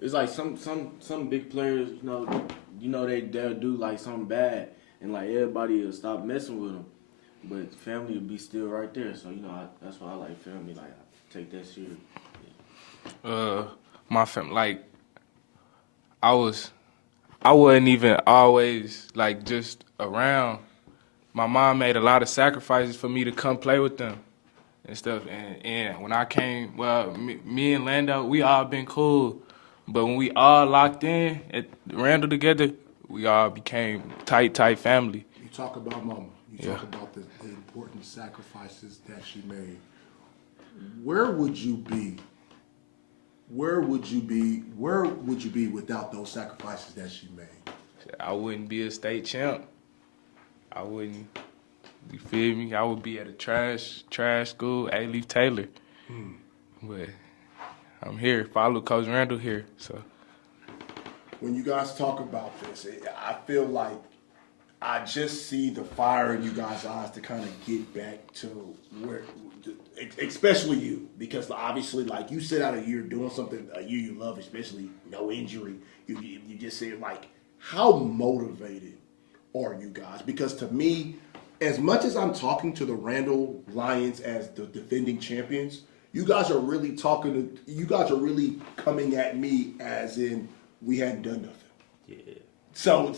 It's like some big players, they'll do like something bad, and like everybody will stop messing with them, but family will be still right there. So that's why I like family. Like, I take that serious. Yeah. My family, like, I wasn't even always like just around. My mom made a lot of sacrifices for me to come play with them and stuff. And when I came, me and Landon, we all been cool. But when we all locked in at Randall together, we all became tight family. You talk about Mama. You talk about the important sacrifices that she made. Where would you be? Where would you be without those sacrifices that she made? I wouldn't be a state champ. I wouldn't. You feel me? I would be at a trash school, A-Leaf Taylor. But I'm here. Follow Coach Randall here. So when you guys talk about this, I feel like I just see the fire in you guys' eyes to kind of get back to where, especially you, because obviously, like you sit out a year doing something a year you love, especially no injury. You just said like, how motivated are you guys? Because to me, as much as I'm talking to the Randle Lions as the defending champions, you guys are really coming at me as in we hadn't done nothing. Yeah. So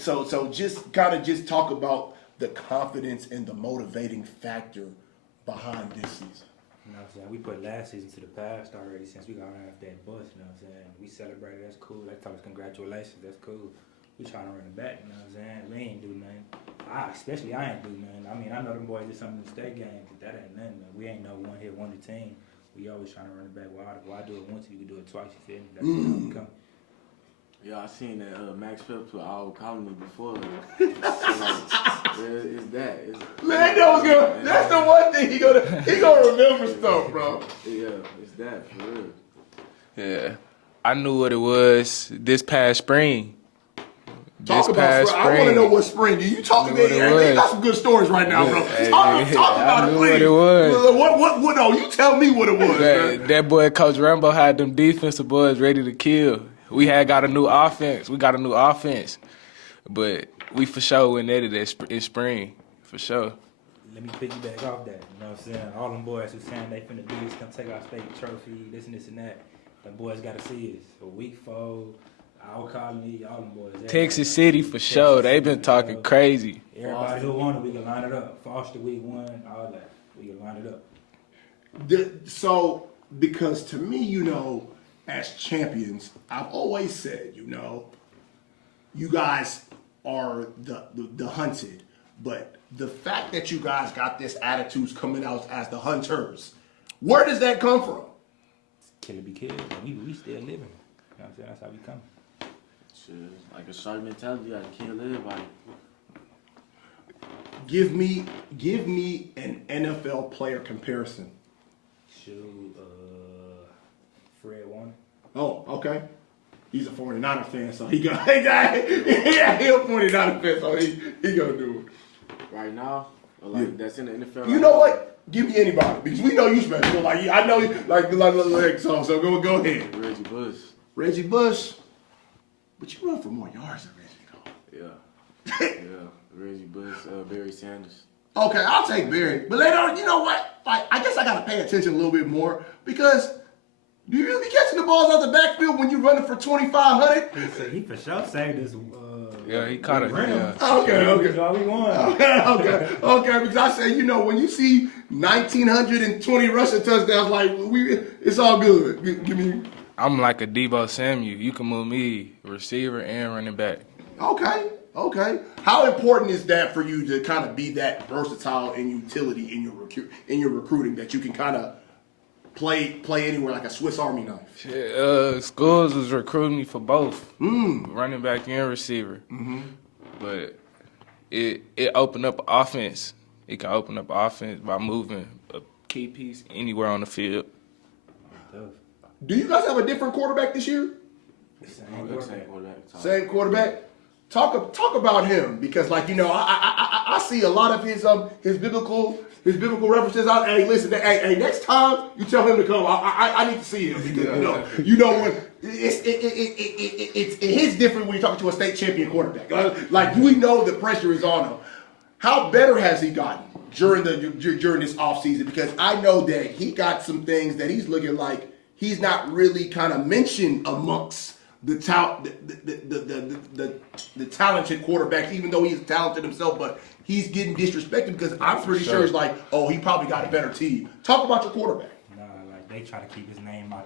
just kind of just talk about the confidence and the motivating factor behind this season. You know what I'm saying? We put last season to the past already since we got off that bus, you know what I'm saying? We celebrated, that's cool. They told us congratulations, that's cool. We trying to run it back, you know what I'm saying? We ain't do nothing. I ain't do nothing. I mean, I know them boys did something in the state game, but that ain't nothing, man. We ain't no one hit, one to team. We always trying to run it back. Why do it once if you can do it twice, you feel me? That's how we come. Yeah, I seen that Max Phelps with our colony before. So, like, it's that. Man, that's the one thing he gonna remember stuff, bro. Yeah, it's that for real. Yeah, I knew what it was this past spring. Talk about spring. I want to know what spring. Do you talk about it? You got some good stories right now, bro. Talk about it, please. What it was. What? No, you tell me what it was. That boy, Coach Rambo, had them defensive boys ready to kill. We had got a new offense. But we for sure went at it in spring, for sure. Let me piggyback off that. You know what I'm saying? All them boys who saying they finna do this, come take our state trophy, this and that. Them boys gotta see us. A week 4, our colony, all them boys. Texas City for sure. They been talking crazy. Everybody who wanted, we can line it up. Foster week 1, all that. We can line it up. So, because to me, you know, as champions, I've always said, you know, you guys are the hunted, but the fact that you guys got this attitudes coming out as the hunters, where does that come from? Kill or be killed. We still living. You know what I'm saying? That's how we come. Shit, like a shark mentality, you gotta kill everybody. Give me an NFL player comparison. Shoot, Fred Warner. Oh, okay. He's a 49er fan, so he a 49er fan, so he gonna do it. Right now, or like that's in the NFL. You know what? Give me anybody because we know you special. Like I know, so go ahead. Reggie Bush, but you run for more yards than Reggie, though. Yeah, Reggie Bush, Barry Sanders. Okay, I'll take Barry, but later, you know what? Like I guess I gotta pay attention a little bit more because. Do you really be catching the balls out the backfield when you're running for 2,500? He for sure saved us. Yeah, he caught it. Yeah. Okay. All we won. Okay. Because I say, you know, when you see 1,920 rushing touchdowns, like it's all good. Give me. I'm like a Debo Samuel. You can move me receiver and running back. Okay. How important is that for you to kind of be that versatile and utility in your recruiting that you can kind of play anywhere like a Swiss Army knife? Schools was recruiting me for both, running back and receiver. Mm-hmm. But it opened up offense. It can open up offense by moving a key piece anywhere on the field. Do you guys have a different quarterback this year? Same quarterback. Talk about him because, like, you know, I see a lot of his biblical references. Hey, listen, hey, next time you tell him to come, I need to see him because you know when it's his different when you're talking to a state champion quarterback. Like we know the pressure is on him. How better has he gotten during this offseason? Because I know that he got some things that he's looking like he's not really kind of mentioned amongst the talented quarterbacks, even though he's talented himself, but he's getting disrespected because I'm pretty sure it's like, oh, he probably got a better team. Talk about your quarterback. Nah, like they try to keep his name off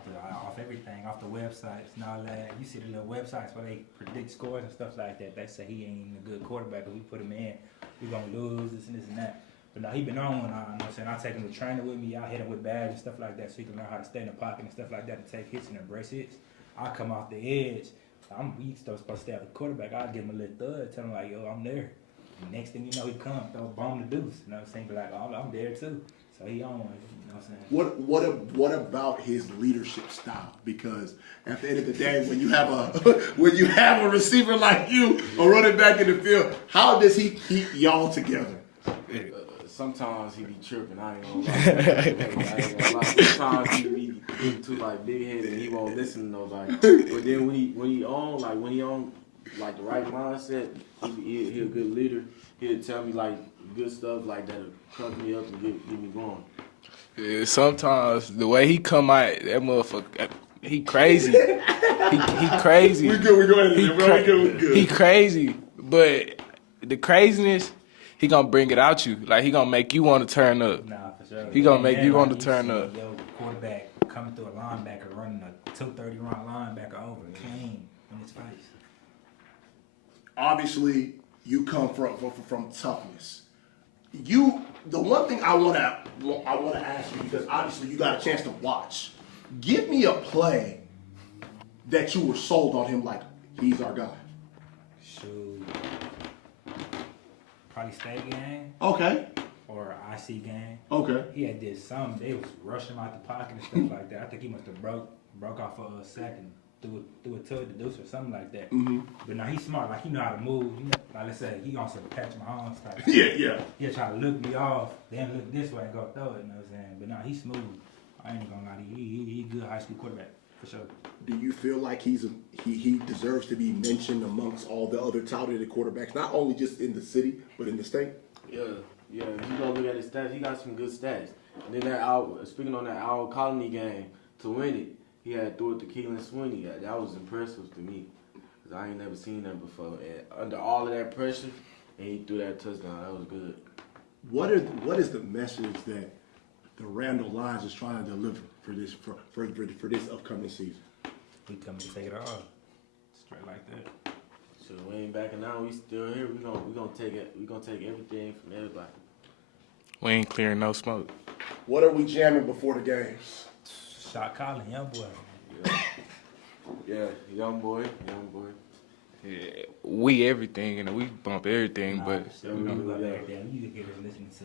everything, off the websites and all that. You see the little websites where they predict scores and stuff like that. They say he ain't even a good quarterback. If we put him in, we gonna lose this and that. But now he been on. You know what I'm saying? I take him to training with me. I hit him with bags and stuff like that, so he can learn how to stay in the pocket and stuff like that and take hits and embrace hits. I come off the edge. We still supposed to stay at the quarterback. I give him a little thud, tell him like, yo, I'm there. And next thing you know, he come, throw a bomb to deuce. You know what I'm saying? Be like, oh, I'm there too. So he on one. You know what I'm saying? What about his leadership style? Because at the end of the day, when you have a receiver like you, or running back in the field, how does he keep y'all together? Sometimes he be tripping. I ain't gonna lie. I ain't gonna lie. Sometimes he be getting too like big headed and he won't listen to nobody. But then when he on like the right mindset, he a good leader. He'll tell me like good stuff like that'll cover me up and get me going. Yeah, sometimes the way he come out, that motherfucker, he crazy. he crazy. We good. We good. He crazy, but the craziness, he gonna bring it out you. Like he gonna make you want to turn up. Nah, for sure. He gonna make you like, want to turn up. Yo, quarterback coming through a linebacker, running a 230 run linebacker over, clean in his face. Obviously, you come from toughness. The one thing I wanna ask you, because obviously you got a chance to watch. Give me a play that you were sold on him like he's our guy. Shoot. Probably state game Okay. or IC game. Okay. He had did something. They was rushing him out the pocket and stuff like that. I think he must have broke off for a second. Threw it to the deuce or something like that. Mm-hmm. But now he's smart. Like he know how to move. Like let's say he on some Patrick Mahomes type. Yeah. He'll try to look me off, then look this way and go throw it. You know what I'm saying? But now he's smooth. I ain't gonna lie. He good high school quarterback for sure. Do you feel like he deserves to be mentioned amongst all the other touted quarterbacks, not only just in the city but in the state? Yeah. If you go look at his stats, he got some good stats. And then speaking on that Owl Colony game to win it, he had threw it to Keelan Sweeney. That was impressive to me because I ain't never seen that before. And under all of that pressure, and he threw that touchdown. That was good. What is the message that the Randle Lions is trying to deliver for this upcoming season? We come to take it all, straight like that. So we ain't backing down. We still here. We gonna take it. We gonna take everything from everybody. We ain't clearing no smoke. What are we jamming before the games? Shot calling, young boy. Yeah, young boy. Yeah, we everything and we bump everything, Nah, but for sure. We love everything. You can hear us listening to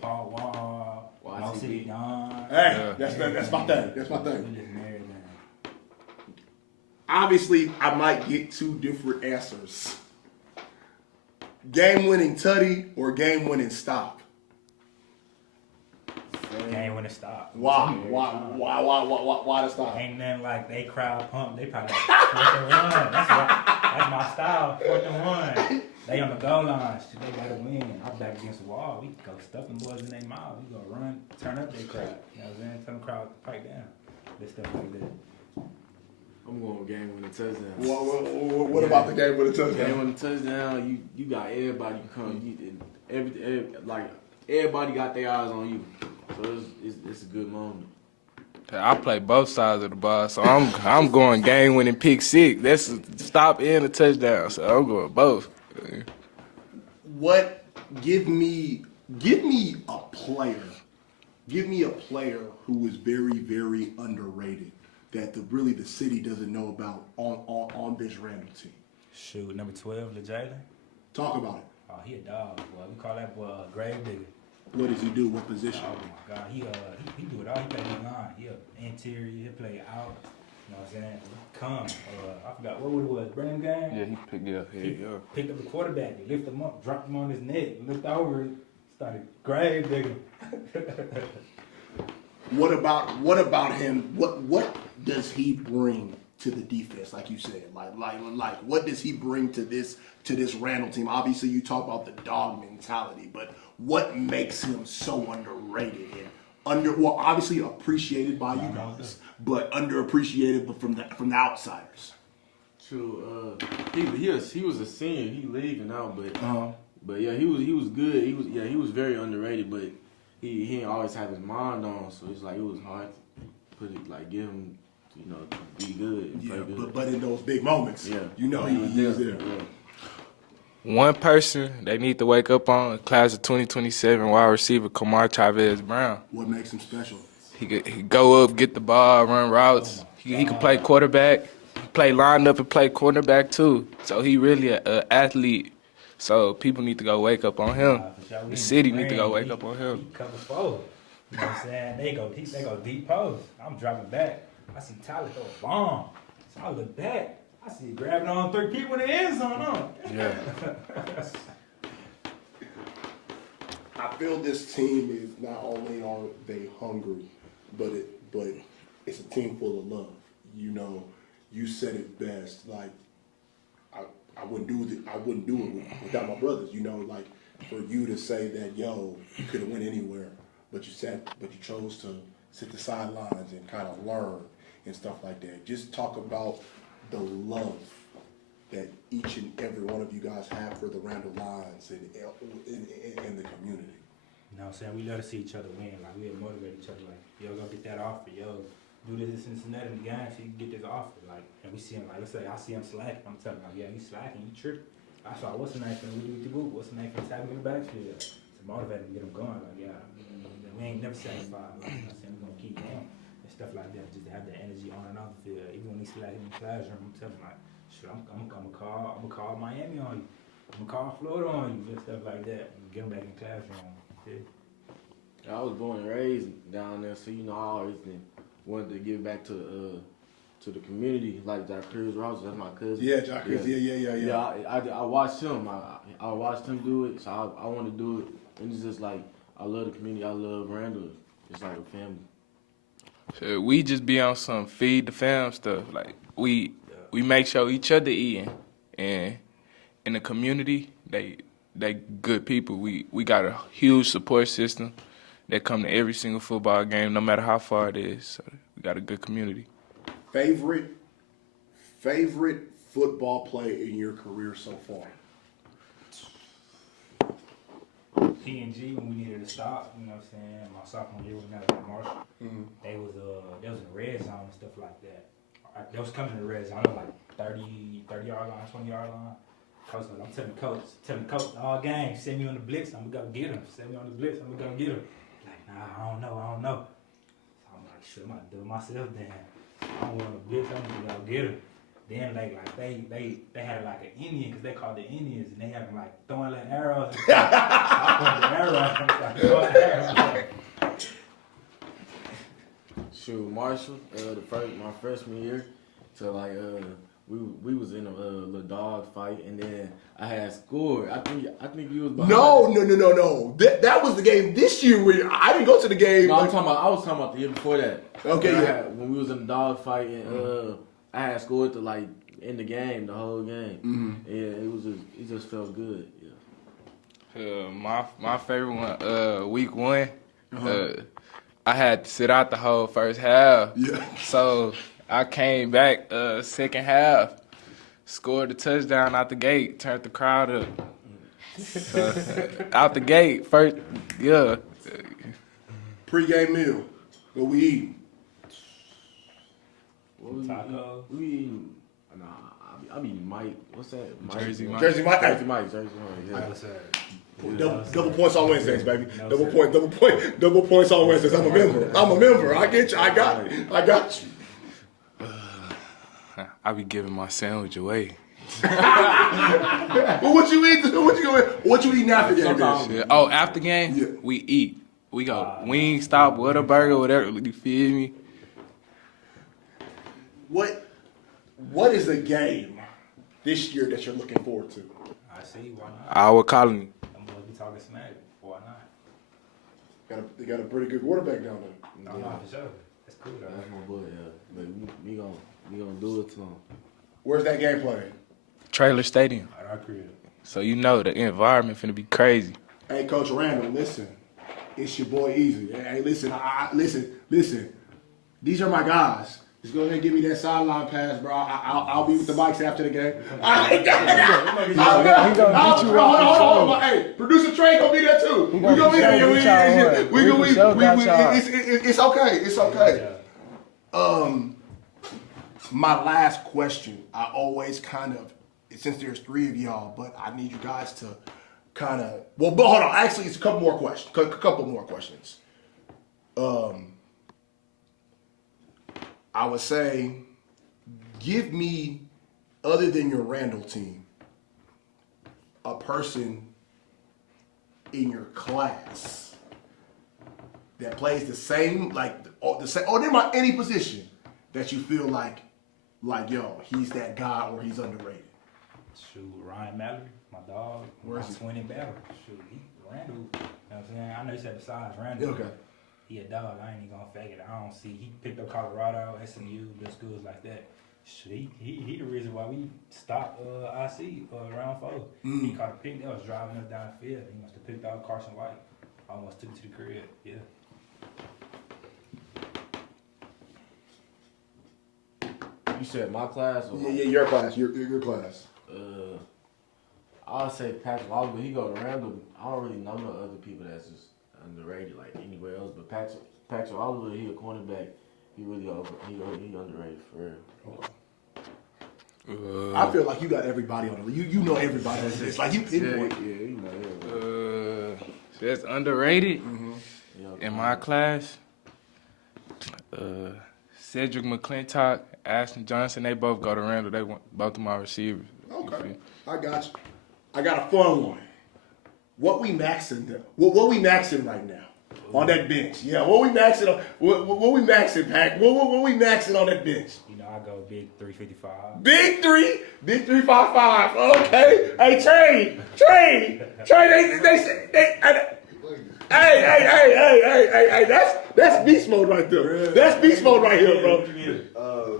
Paul Wall, Wall City Don. Hey, that's my thing. That's my We thing. listen to everything. Obviously, I might get two different answers. Game-winning tutty or game-winning stop? Game when it stopped. Why the stop? Ain't nothing like they crowd pump. They probably like 4th and 1. That's my style. 4th and 1. They on the goal line. Shit, they gotta win. I'm back against the wall. We go stuff them boys in their mouth. We go run, turn up their crowd. You know what I'm saying? Tell them crowd to pipe down. This stuff like that. I'm going with game winning touchdown. What about the game with a touchdown? Game winning touchdown. You got everybody come. Everybody got their eyes on you. So it's a good moment. I play both sides of the ball, so I'm going game winning pick six. That's a stop and a touchdown, so I'm going both. What? Give me a player. Give me a player who is very, very underrated that the city doesn't know about on this Randall team. Shoot, number 12, LeJalen. Talk about it. Oh, he a dog, boy. We call that boy a grave digger. What does he do? What position? Oh my God, he do it all. He play in line. He interior. He play out. You know what I'm saying? Come. I forgot what it was. Brenham game. Yeah, he picked it up. He picked up the quarterback, lift him up, dropped him on his neck, looked over, started grave digging. What about him? What does he bring to the defense? Like you said, like what does he bring to this Randall team? Obviously, you talk about the dog mentality, but what makes him so underrated and obviously appreciated by you guys, but underappreciated from the outsiders? True. He was a senior. He leaving now, but yeah, he was good. He was very underrated, but he didn't always have his mind on, so it's like it was hard to give him, to be good and play good. But in those big moments, he was there. Yeah. One person they need to wake up on, class of 2027 wide receiver Kamar Chavez Brown. What makes him special? He go up, get the ball, run routes. He can play quarterback, play lined up and play cornerback too. So he really an athlete. So people need to go wake up on him. For sure. We The in city need to go spring, wake up on him. He cover 4. You know what I'm saying? They go deep post. I'm dropping back. I see Tyler throw a bomb. So I look back. I see grabbing on 3 people in the end zone. Yeah. I feel this team is not only are they hungry, but it's a team full of love. You know, you said it best. Like I wouldn't do it without my brothers. You know, like for you to say that, yo, you could have went anywhere, but you chose to sit the sidelines and kind of learn and stuff like that. Just talk about the love that each and every one of you guys have for the Randle Lions and the community. You know what I'm saying? We love to see each other win. Like, we motivate each other. Like, yo, go get that offer. Yo, do this in Cincinnati in the game so you can get this offer. Like, and we see him, like, let's say I see him slacking. I'm telling him, like, yeah, you slacking, you tripping. I saw, what's the name for we do with the group? What's the name for tapping in the backfield? To motivate him, get him going. Like, yeah, we ain't never satisfied. Like, you know what I'm saying? We're going to keep going and stuff like that. Just to have that energy on and off the field. Even when he's slacking in the classroom, I'm telling him, like, shit, I'm gonna call Miami on you. I'm gonna call Florida on you, and stuff like that. And get them back in the classroom. Yeah. I was born and raised down there, so you know I always wanted to give back to the community, like Jacques Ross. That's my cousin. Yeah, Jacques. Yeah. Yeah, I watched him. I watched him do it, so I want to do it. And it's just like I love the community. I love Randall. It's like a family. So we just be on some feed the fam stuff. Like we make sure each other eating, and in the community they good people. We got a huge support system that come to every single football game, no matter how far it is. So we got a good community. Favorite football play in your career so far? P&G when we needed to stop, you know what I'm saying? My sophomore year when I was at Marshall, they was in the red zone and stuff like that. They was coming in the red zone, like 30-yard line, 20-yard line. Coach, I'm telling coach all game, send me on the blitz, I'm gonna go get him. Send me on the blitz, I'm gonna go get him. Like, nah, I don't know. So I'm like, shit, I'm gonna do it myself then. I don't want to blitz, I'm gonna go get him. Then they had like an Indian, because they called the Indians, and they had them like throwing little arrows and stuff. I pointed the arrows, and like throwing arrows. Shoot, Marshall, my freshman year, to like we was in a little dog fight, and then I had scored. I think you was behind. No. That was the game this year where I didn't go to the game. No, I was talking about the year before that. Okay, yeah. When we was in the dog fight, and I had scored to like end the game, the whole game. Mm-hmm. Yeah, it just felt good. Yeah. My favorite one, week 1. I had to sit out the whole first half. Yeah. So I came back second half, scored a touchdown out the gate, turned the crowd up. Out the gate, first, yeah. Pre-game meal, what we eat? Tacos. We eating, I'm eating Mike. What's that? Mike? Jersey Mike. Jersey Mike. Yeah. Double points on Wednesdays, baby. Double points on Wednesdays. I'm a member. I get you. I got you. I be giving my sandwich away. Well, what you eat? What you eating after game? Shit. Oh, after game, yeah. We eat. We go Wingstop, Whataburger, whatever. You feel me? What is a game this year that you're looking forward to? I see, why not? Our Colony. I'm gonna be talking smack. Why not? They got a pretty good quarterback down there. No, for sure. That's cool though. That's my boy. Yeah, but we gonna do it to him. Where's that game playing? Trailer Stadium. At our crib. So you know the environment finna be crazy. Hey, Coach Randall, listen. It's your boy Eazy. Hey, listen. Listen. These are my guys. Just go ahead and give me that sideline pass, bro. I'll be with the mics after the game. Hold on. Hey, producer Trey gonna be there too. We gonna be there. It's okay. It's okay. My last question. I always kind of, since there's 3 of y'all, but I need you guys to kind of. Well, but hold on. Actually, it's a couple more questions. I would say, give me, other than your Randall team, a person in your class that plays the same, or they're at any position that you feel like, yo, he's that guy or he's underrated? Shoot, Ryan Mallory, my dog, Where's my he? twin in battle. Shoot, Randall, you know what I'm saying? I know you said besides Randall. Okay. He a dog. I ain't even gonna fake it. I don't see. He picked up Colorado, SMU, the schools like that. Shoot, he the reason why we stopped IC round 4. He caught a pick that was driving us down the field. He must have picked out Carson White. Almost took it to the crib. Yeah. You said my class? Or Yeah, your class, your class. I'll say Patrick Oliver. He go to Randall. I don't really know no other people that's just underrated like anywhere else. But Patrick Oliver, he a cornerback. He really he underrated for real. I feel like you got everybody on the you know everybody. It's like you pinpoint. Yeah, you know everybody. That's underrated Yeah, in my class. Cedric McClintock, Ashton Johnson, they both go to Randall. They both of my receivers. Okay, I got you. I got a fun one. What we maxing them? What we maxing right now on that bench? Yeah, what we maxing on? What we maxing, Pac? What we maxing on that bench? You know, I go big 355. Big 355. Okay. Hey, Trey. Hey. That's beast mode right there. That's beast mode right here, bro.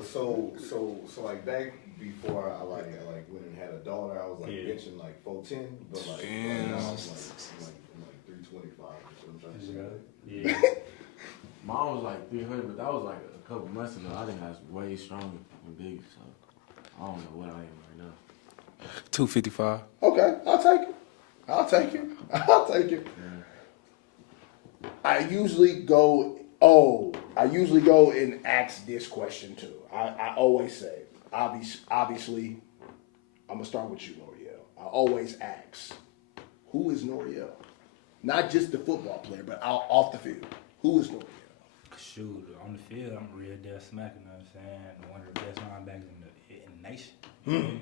So like back before I went and had a daughter, I was like benching like 410, but like right now I was like 325. That's what I'm trying to say. Yeah. Mine was like 300, but that was like a couple months ago. I think I was way stronger and big, so I don't know what I am right now. 255. Okay, I'll take it. I usually go and ask this question too. I always say, obviously, I'm gonna start with you, Noriel. I always ask, who is Noriel? Not just the football player, but off the field. Who is Noriel? Shoot, on the field, I'm a real deal smacker, you know what I'm saying? One of the best linebackers in the nation. And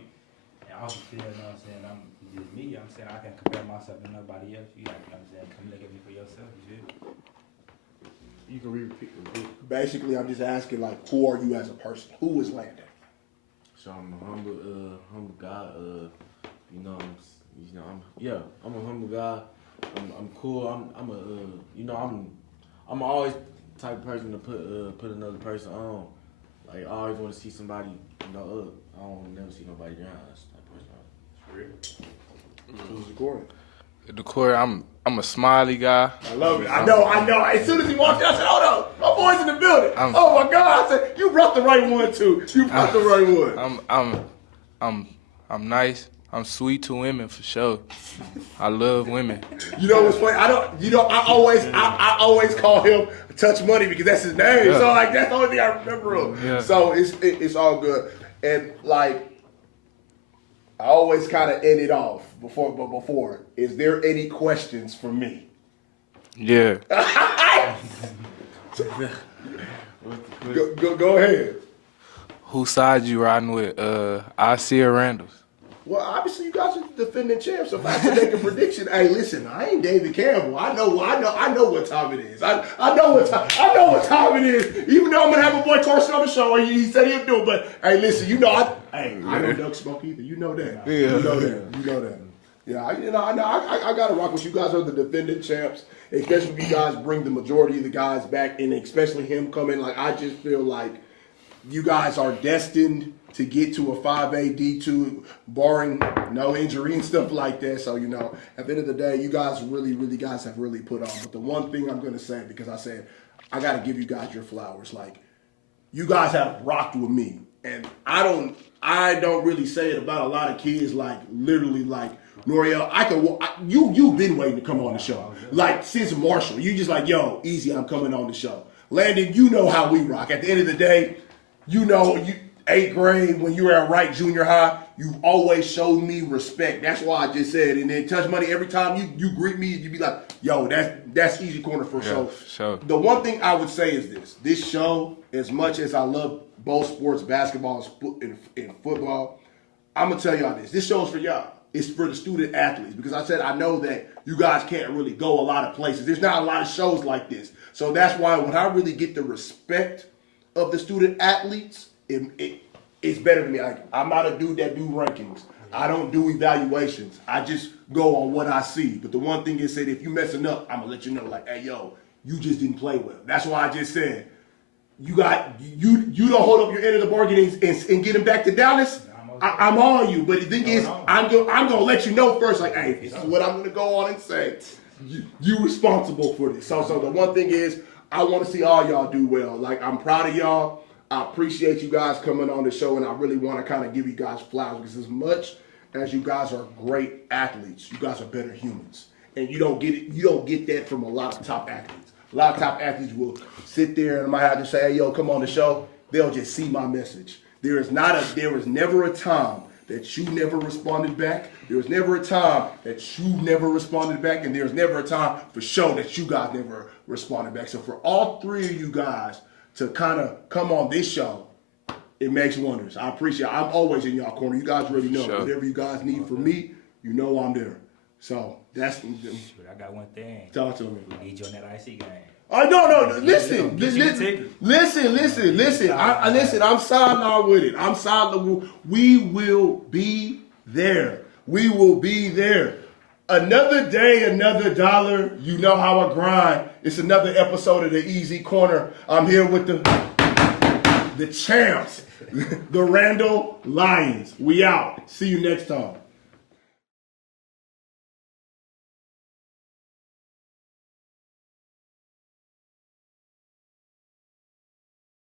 off the field, you know what I'm saying? I'm saying I can compare myself to nobody else. You got, you know what I'm saying? Come look at me for yourself, you feel? You can repeat. Basically, I'm just asking, like, who are you as a person? Who is Landon? So I'm a humble guy. I'm a humble guy. I'm cool. I'm always the type of person to put another person on. Like I always want to see somebody, up. I don't never see nobody down. That's the type of person. It's real. Who's the quarter? The core, I'm a smiley guy. I love it. I know. As soon as he walked in, I said, hold on, my boy's in the building. Oh my God. I said, you brought the right one too. I'm nice. I'm sweet to women for sure. I love women. You know what's funny? I always call him Touch Money because that's his name. Yeah. So like that's the only thing I remember him. Yeah. So it's all good. And like I always kind of end it off before. Is there any questions for me? Yeah. Go ahead. Whose side you riding with? I see a Randall's. Well, obviously you guys are the defending champs. So if I have to make a prediction, hey, listen, I ain't David Campbell. I know what time it is. I know what time it is. Even though I'm gonna have my boy Carson on the show, he said he'll do it. But hey, listen, I don't duck smoke either. You know that. Yeah. You know that. Yeah, I gotta rock with you guys. Are the defending champs, especially if you guys bring the majority of the guys back, and especially him coming. Like I just feel like you guys are destined to get to a 5A D2, barring no injury and stuff like that. So, at the end of the day, you guys have really put on. But the one thing I'm going to say, because I said, I got to give you guys your flowers. Like, you guys have rocked with me. And I don't really say it about a lot of kids, like, literally, like, Noriel, you've been waiting to come on the show. Like, since Marshall, you just like, yo, Eazy, I'm coming on the show. Landon, you know how we rock. At the end of the day, you 8th grade, when you were at Wright Junior High, you always showed me respect. That's why I just said. And then Touch Money, every time you greet me, you be like, yo, that's Easy Corner for sure. Sure. The one thing I would say is this. This show, as much as I love both sports, basketball and football, I'm going to tell y'all this. This show is for y'all. is for the student athletes, because I said I know that you guys can't really go a lot of places. There's not a lot of shows like this. So that's why when I really get the respect of the student athletes, it's better to me. I'm not a dude that do rankings. I don't do evaluations. I just go on what I see. But the one thing is said, if you messing up, I'm gonna let you know, like, hey, yo, you just didn't play well. That's why I just said, you don't hold up your end of the bargain and get him back to Dallas. I'm on you. But the thing is, I'm gonna let you know first, like, hey, this is what I'm gonna go on and say. You responsible for this. So the one thing is, I want to see all y'all do well. Like, I'm proud of y'all. I appreciate you guys coming on the show, and I really want to kind of give you guys flowers, because as much as you guys are great athletes, you guys are better humans, and you don't get it. You don't get that from a lot of top athletes. A lot of top athletes will sit there and I might have to say, hey, yo, come on the show. They'll just see my message. There was never a time that you never responded back. There was never a time that you never responded back, and there's never a time for sure that you guys never responded back. So for all three of you guys to kind of come on this show, it makes wonders. I appreciate it. I'm always in y'all corner. You guys already know. Sure. Whatever you guys need from me, you know I'm there. So that's. But I got one thing. Talk to me. We need you on that IC game. Oh no! Listen. Get you the ticket. Listen. I'm sideline with it. I'm sideline. We will be there. We will be there. Another day, another dollar. You know how I grind. It's another episode of the Eazy Corner. I'm here with the champs, the Randle Lions. We out. See you next time.